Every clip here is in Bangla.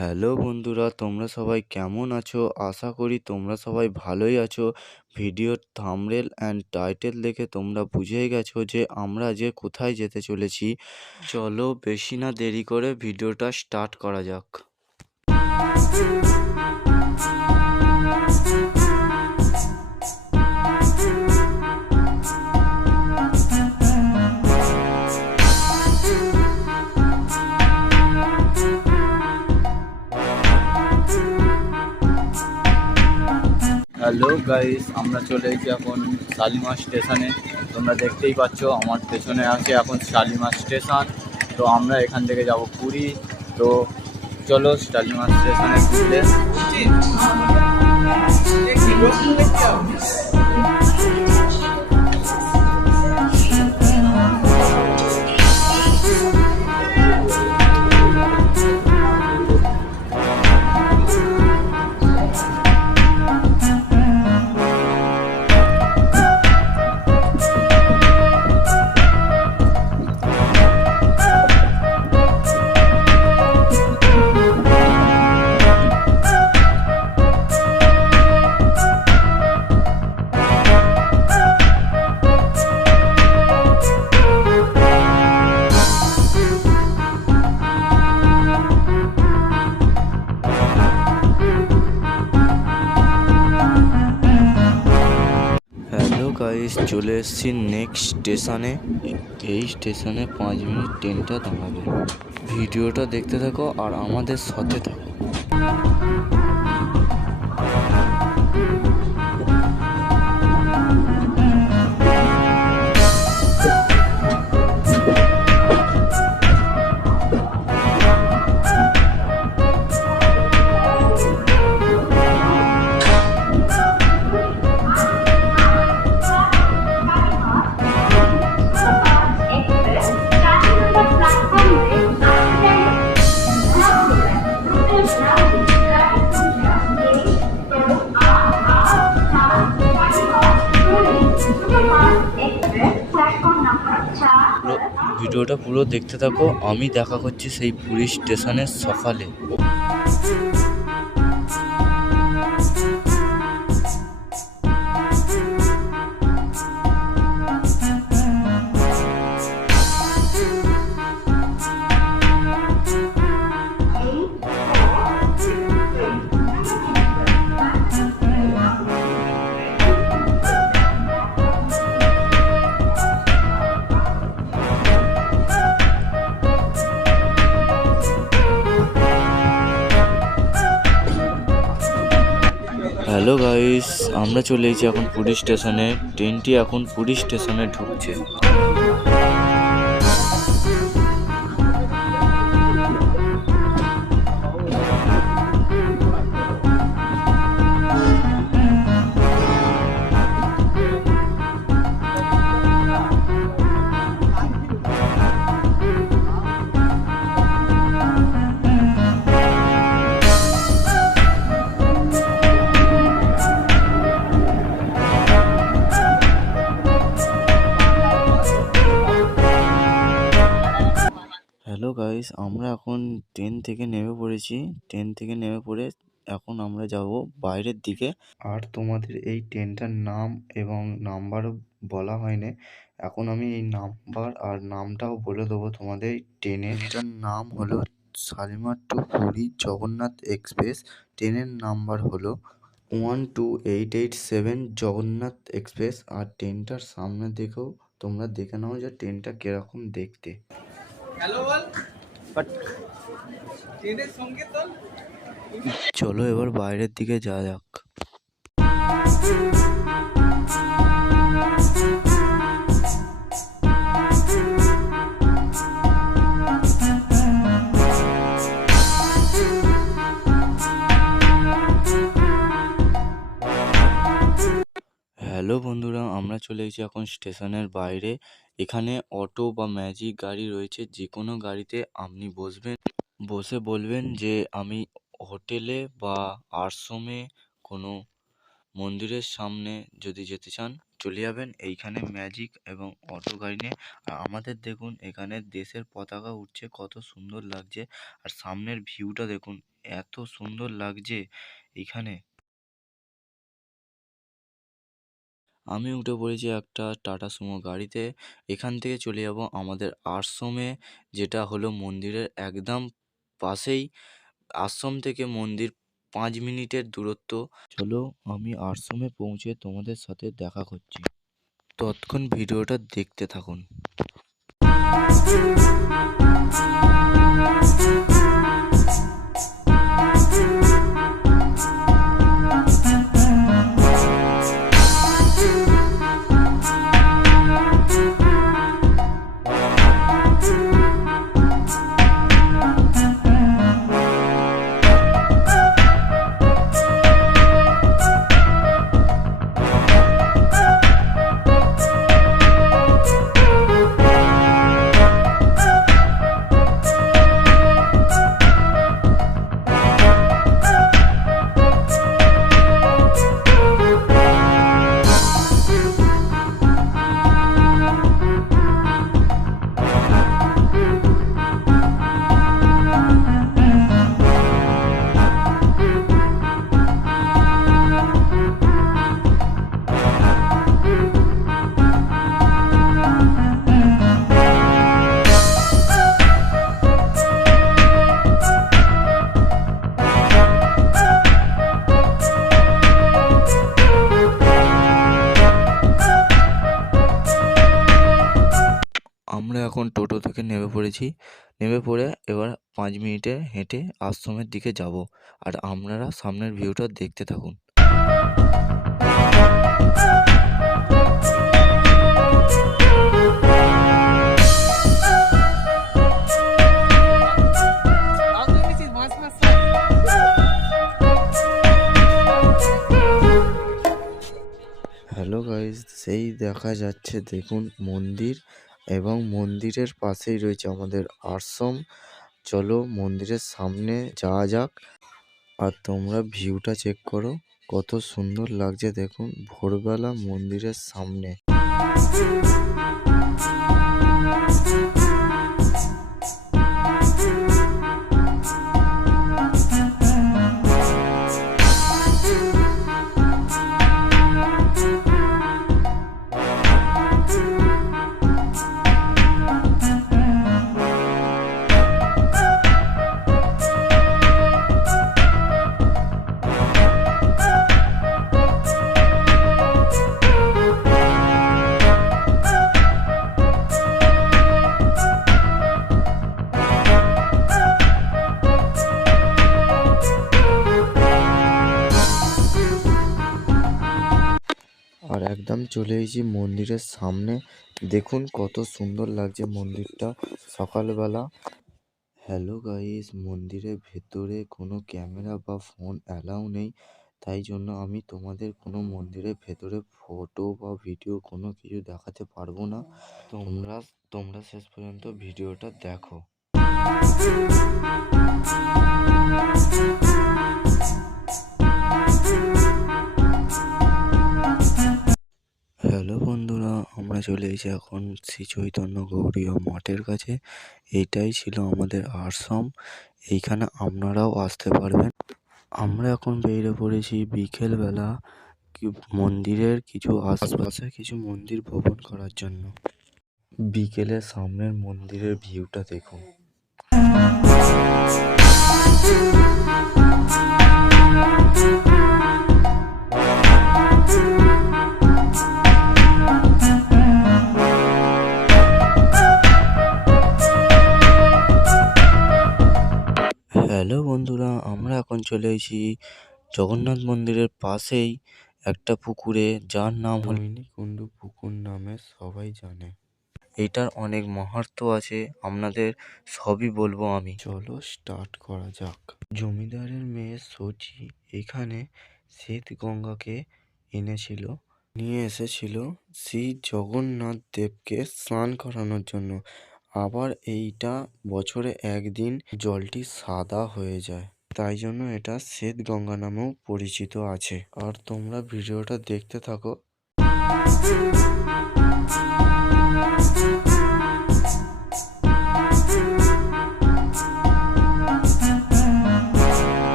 হ্যালো বন্ধুরা, তোমরা সবাই কেমন আছো? আশা করি তোমরা সবাই ভালোই আছো। ভিডিওর থাম্বনেল অ্যান্ড টাইটেল দেখে তোমরা বুঝেই গেছো যে আমরা যে কোথায় যেতে চলেছি। চলো বেশি না দেরি করে ভিডিওটা স্টার্ট করা যাক। হ্যালো গাইস, আমরা চলে এসেছি এখন শালিমার স্টেশনে। তোমরা দেখতেই পাচ্ছ আমার পেছনে আছে এখন শালিমার স্টেশন। তো আমরা এখান থেকে যাব পুরী। তো চলো শালিমার স্টেশনে ঘুরতে। হ্যালো গাইস, চলে এসেছি নেক্সট স্টেশনে। এই স্টেশনে 5 মিনিট ট্রেনটা দাঁড়াবে। ভিডিওটা দেখতে থাকো আর আমাদের সাথে থাকো। ভিডিওটা পুরো দেখতে থাকো, আমি দেখা করছি সেই পুরী স্টেশনের সকালে। হ্যালো গাইস, আমরা চলে এসেছি এখন পুরী স্টেশনে। ট্রেনটি এখন পুরী স্টেশনে ঢুকছে। হ্যালো গাইস, আমরা এখন ট্রেন থেকে নেমে পড়েছি। ট্রেন থেকে নেমে পড়ে এখন আমরা যাব বাইরের দিকে। আর তোমাদের এই ট্রেনটার নাম এবং নাম্বারও বলা হয়নি। এখন আমি এই নাম্বার আর নামটাও বলে দেবো তোমাদের। ট্রেনের নাম হলো শালিমার টু পুরী জগন্নাথ এক্সপ্রেস। ট্রেনের নাম্বার হলো 12887 জগন্নাথ এক্সপ্রেস। আর ট্রেনটার সামনে দেখেও তোমরা দেখে নাও যে ট্রেনটা কিরকম দেখতে। চলো এবার বাইরের দিকে যাওয়া যাক। হ্যালো বন্ধুরা, আমরা চলে এসেছি এখন স্টেশনের বাইরে। এখানে অটো বা ম্যাজিক গাড়ি রয়েছে। যে কোনো গাড়িতে আপনি বসবেন, বসে বলবেন যে আমি হোটেলে বা আশ্রমে কোনো মন্দিরের সামনে যদি যেতে চান চলে যাবেন এইখানে ম্যাজিক এবং অটো গাড়ি নিয়ে। আর আমাদের দেখুন এখানে দেশের পতাকা উঠছে, কত সুন্দর লাগছে। আর সামনের ভিউটা দেখুন, এত সুন্দর লাগছে এখানে। আমি উঠে পড়েছি একটা টাটা সুমো গাড়িতে। এখান থেকে চলে যাব আমাদের আশ্রমে, যেটা হলো মন্দিরের একদম পাশেই। আশ্রম থেকে মন্দির 5 মিনিটের দূরত্ব। চলো আমি আশ্রমে পৌঁছে তোমাদের সাথে দেখা করছি। ততক্ষণ ভিডিওটা দেখতে থাকুন। আমরা এখন টোটো থেকে নেমে পড়েছি। নেমে পড়ে এবার 5 মিনিটে হেঁটে আশ্রমের দিকে যাব। আর আপনারা সামনের ভিউটা দেখতে থাকুন। হ্যালো গাইস, সেই দেখা যাচ্ছে দেখুন মন্দির, এবং মন্দিরের পাশেই রয়েছে আমাদের আশ্রম। চলো মন্দিরের সামনে যাওয়া যাক। আর তোমরা ভিউটা চেক করো, কত সুন্দর লাগছে দেখুন ভোরবেলা মন্দিরের সামনে। আর একদম চলে এসেছি মন্দিরের সামনে। দেখুন কত সুন্দর লাগছে মন্দিরটা সকালবেলা। হ্যালো গাইস, মন্দিরের ভেতরে কোনো ক্যামেরা বা ফোন অ্যালাউ নেই, তাই জন্য আমি তোমাদের কোনো মন্দিরের ভেতরে ফটো বা ভিডিও কোনো কিছু দেখাতে পারবো না। তোমরা শেষ পর্যন্ত ভিডিওটা দেখো। হ্যালো বন্ধুরা, আমরা চলে এসেছি এখন শ্রী চৈতন্য গৌড়ীয় মঠের কাছে। এইটাই ছিল আমাদের আশ্রম, এইখানে আপনারাও আসতে পারবেন। আমরা এখন বেরিয়ে পড়েছি বিকেলবেলা মন্দিরের কিছু আশপাশে কিছু মন্দির ভ্রমণ করার জন্য। বিকেলে সামনের মন্দিরের ভিউটা দেখুন। হ্যালো বন্ধুরা, আমরা এখন চলে এসেছি জগন্নাথ মন্দিরের পাশেই একটা পুকুরে, যার নাম হল কুণ্ডু পুকুর নামে সবাই জানে। এটার অনেক মাহাত্ম্য আছে, আপনাদের সবই বলবো আমি। চলো স্টার্ট করা যাক। জমিদারের মেয়ে সচি এখানে শ্বেত গঙ্গাকে নিয়ে এসেছিল শ্রী জগন্নাথ দেবকে স্নান করানোর জন্য। আবার এইটা বছরে একদিন জলটি সাদা হয়ে যায়, তাই জন্য এটা শ্বেত গঙ্গা নামেও পরিচিত আছে। আর তোমরা ভিডিওটা দেখতে থাকো।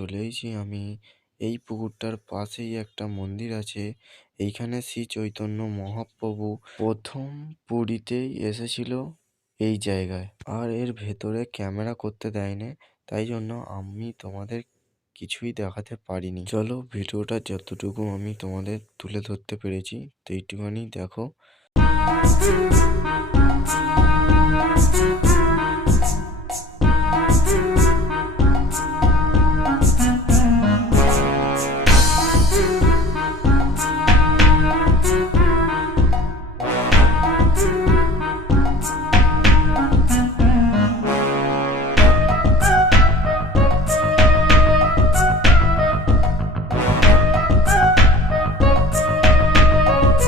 চলে এসেছি আমি। এই পুকুরটার পাশেই একটা মন্দির আছে। এইখানে শ্রী চৈতন্য মহাপ্রভু প্রথম পুরীতেই এসেছিল এই জায়গায়। আর এর ভেতরে ক্যামেরা করতে দেয়নি, তাই জন্য আমি তোমাদের কিছুই দেখাতে পারিনি। চলো, ভিডিওটা যতটুকু আমি তোমাদের তুলে ধরতে পেরেছি সেইটুকুনি দেখো।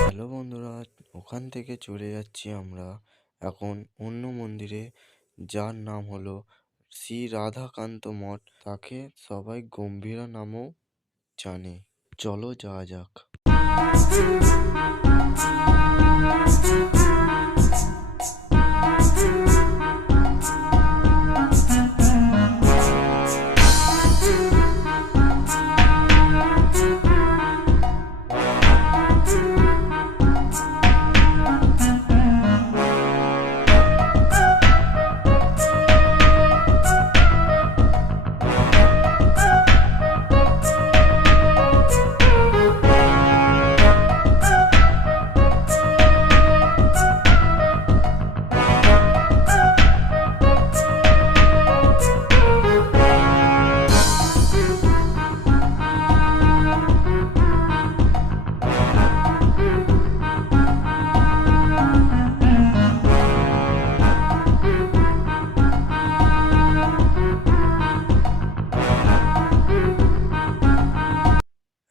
হ্যালো বন্ধুরা, ওখান থেকে চলে যাচ্ছি আমরা এখন অন্য মন্দিরে, যার নাম হলো শ্রী রাধাকান্ত মঠ। তাকে সবাই গম্ভীরা নামেও জানে। চলো যাওয়া যাক।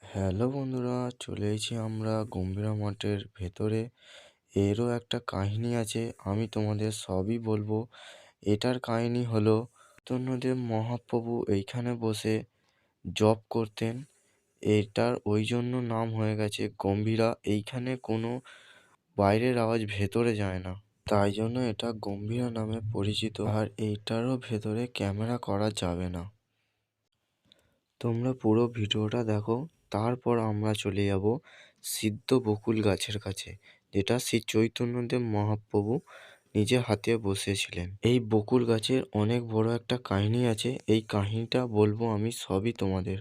হ্যালো বন্ধুরা, চলে এসেছি আমরা গম্ভীরা মঠের ভেতরে। এরও একটা কাহিনী আছে, আমি তোমাদের সবই বলবো। এটার কাহিনী হলো চৈতন্যদেব মহাপ্রভু এইখানে বসে জপ করতেন। এটার ওই জন্য নাম হয়ে গেছে গম্ভীরা। এইখানে কোনো বাইরের আওয়াজ ভেতরে যায় না, তাই জন্য এটা গম্ভীরা নামে পরিচিত। আর এইটারও ভেতরে ক্যামেরা করা যাবে না। তোমরা পুরো ভিডিওটা দেখো, তারপর আমরা চলে যাব সিদ্ধ বকুল গাছের কাছে, যেটা শ্রী চৈতন্যদেব মহাপ্রভু নিজে হাতে বসেছিলেন। এই বকুল গাছের অনেক বড় একটা কাহিনী আছে, এই কাহিনীটা বলবো আমি সবই তোমাদের।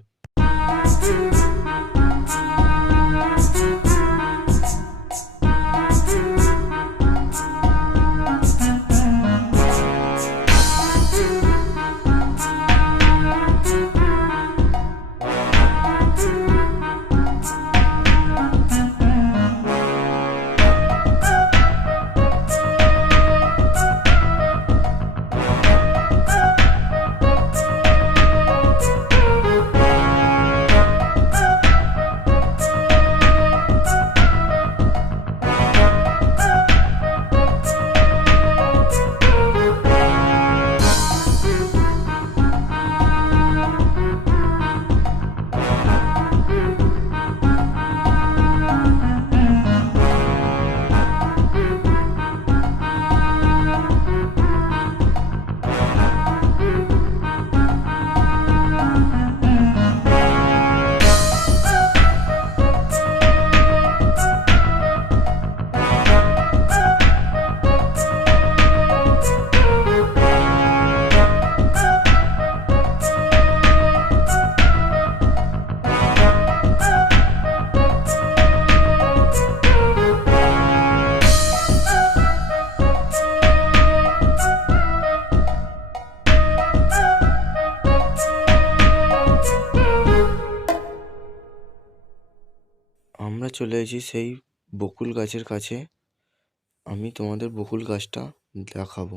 আমরা চলে এসেছি সেই বকুল গাছের কাছে। আমি তোমাদের বকুল গাছটা দেখাবো।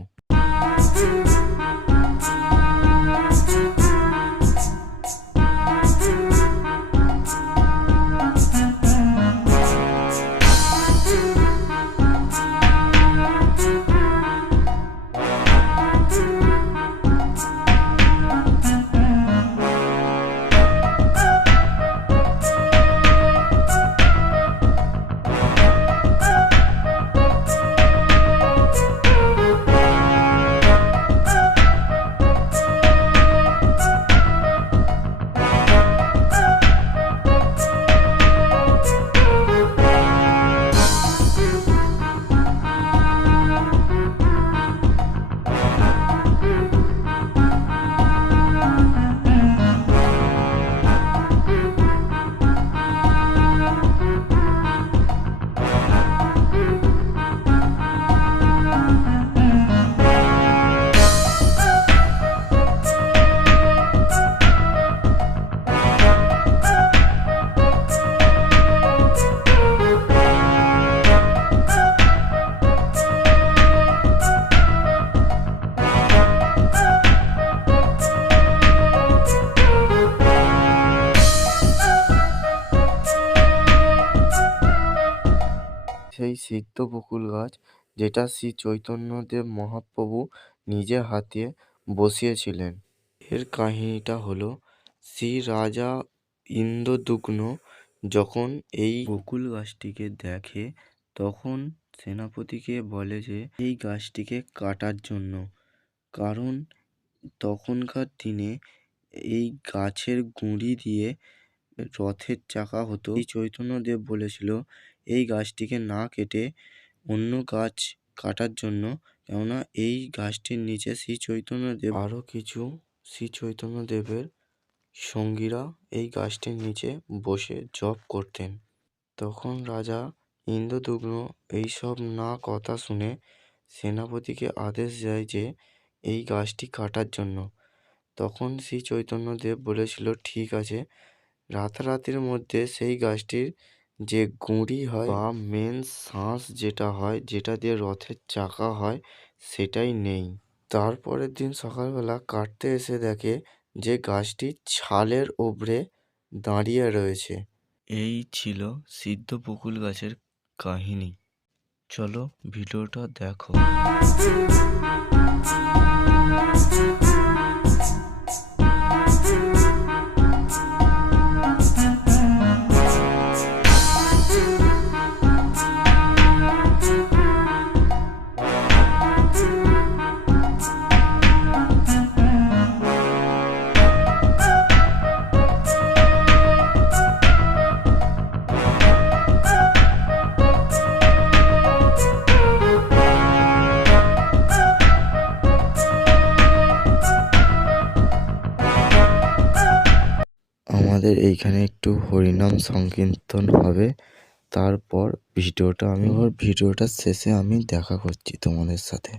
সিদ্ধ বকুল গাছ, যেটা শ্রী চৈতন্যদেব মহাপ্রভু নিজে হাতে বসিয়েছিলেন। এর কাহিনীটা হলো, শ্রী রাজা ইন্দ্রদুম্ন যখন এই বকুল গাছটিকে দেখে, তখন সেনাপতিকে বলে যে এই গাছটিকে কাটার জন্য। কারণ তখনকার দিনে এই গাছের গুঁড়ি দিয়ে রথের চাকা হতো। এই চৈতন্যদেব বলেছিল এই গাছটিকে না কেটে অন্য গাছ কাটার জন্য, কেননা এই গাছটির নিচে শ্রী চৈতন্যদেব আরও কিছু শ্রী চৈতন্যদেবের সঙ্গীরা এই গাছটির নিচে বসে জপ করতেন। তখন রাজা ইন্দ্রদুম্ন এইসব না কথা শুনে সেনাপতিকে আদেশ দেয় যে এই গাছটি কাটার জন্য। তখন শ্রী চৈতন্যদেব বলেছিল ঠিক আছে। রাতারাতির মধ্যে সেই গাছটির যে গুঁড়ি হয় বা মেন শাঁস যেটা হয়, যেটা দিয়ে রথের চাকা হয়, সেটাই নেই। তারপরের দিন সকালবেলা কাটতে এসে দেখে যে গাছটি ছালের ওপরে দাঁড়িয়ে রয়েছে। এই ছিল সিদ্ধ বকুল গাছের কাহিনী। চলো ভিডিওটা দেখো। আমাদের এইখানে একটু হরিনাম সংকীর্তন হবে, তারপর ভিডিওটার শেষে আমি দেখা করছি তোমাদের সাথে।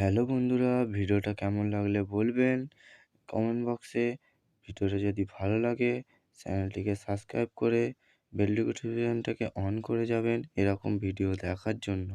হ্যালো বন্ধুরা, ভিডিওটা কেমন লাগলে বলবেন কমেন্ট বক্সে। ভিডিওটা যদি ভালো লাগে চ্যানেলটিকে সাবস্ক্রাইব করে বেল নোটিফিকেশনটাকে অন করে যাবেন এরকম ভিডিও দেখার জন্য।